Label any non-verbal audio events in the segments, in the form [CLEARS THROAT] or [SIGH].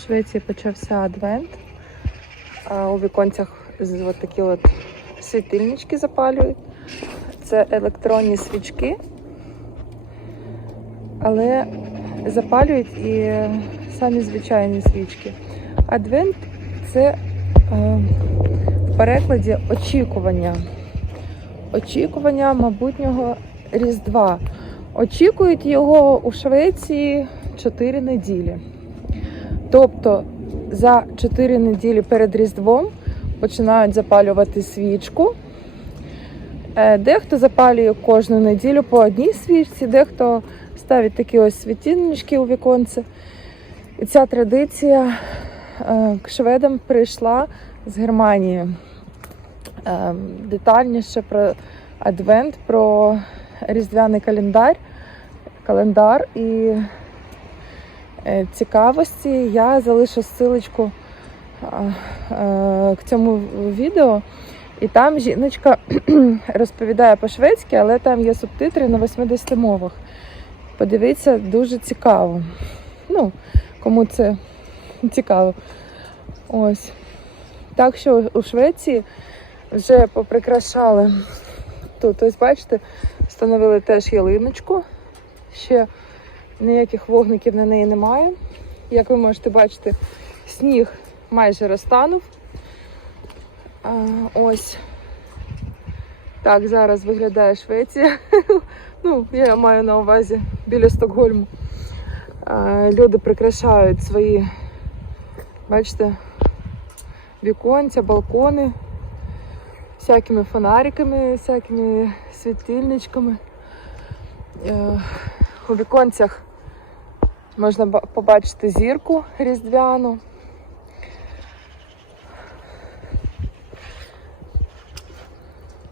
В Швеції почався адвент. А у віконцях от такі от світильнички запалюють. Це електронні свічки, але запалюють і самі звичайні свічки. Адвент це е, в перекладі очікування. Очікування майбутнього Різдва. Очікують його у Швеції 4 неділі. Тобто за 4 неділі перед Різдвом починають запалювати свічку. Е, Дехто запалює кожну неділю по одній свічці, дехто ставить такі ось світильнички у віконце. І ця традиція е, к шведам прийшла з Германії. Е, Детальніше про адвент, про різдвяний календар, календар і цікавості я залишу ссылочку е, к цьому відео. І там жіночка [CLEARS THROAT] розповідає по-шведськи, але там є субтитри на 80 мовах. Подивіться, дуже цікаво. Ну, кому це [LAUGHS] цікаво. Ось. Так що у Швеції вже поприкрашали тут. Ось бачите, встановили теж ялиночку. Ще ніяких вогників на неї немає. Як ви можете бачити, сніг майже розтанув. А, ось так зараз виглядає Швеція. [LAUGHS] ну, я маю на увазі біля Стокгольму. А, люди прикрашають свої, бачите, віконця, балкони всякими фонариками, всякими світильничками. Е, У віконцях можна побачити зірку різдвяну.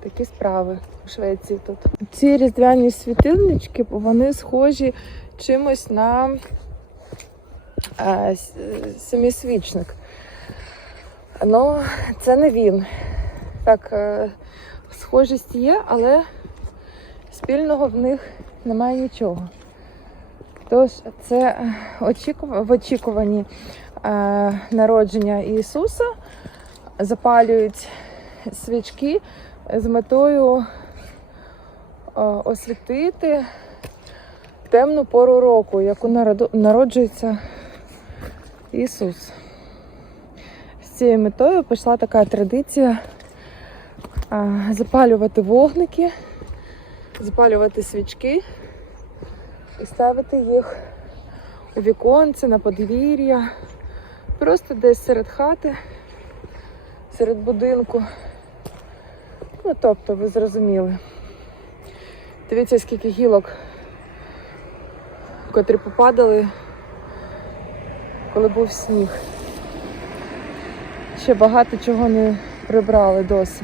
Такі справи у Швеції тут. Ці різдвяні світильнички, вони схожі чимось на е, с- семисвічник. Ну, це не він. Так, е, схожість є, але спільного в них немає нічого. Тож це е, в очікуванні е, народження Ісуса запалюють свічки з метою е, освітити темну пору року, яку народжується Ісус. З цією метою пішла така традиція запалювати вогники, запалювати свічки і ставити їх у віконце, на подвір'я, просто десь серед хати, серед будинку. Ну, тобто, ви зрозуміли. Дивіться, скільки гілок, котрі попадали, коли був сніг. Ще багато чого не прибрали досі.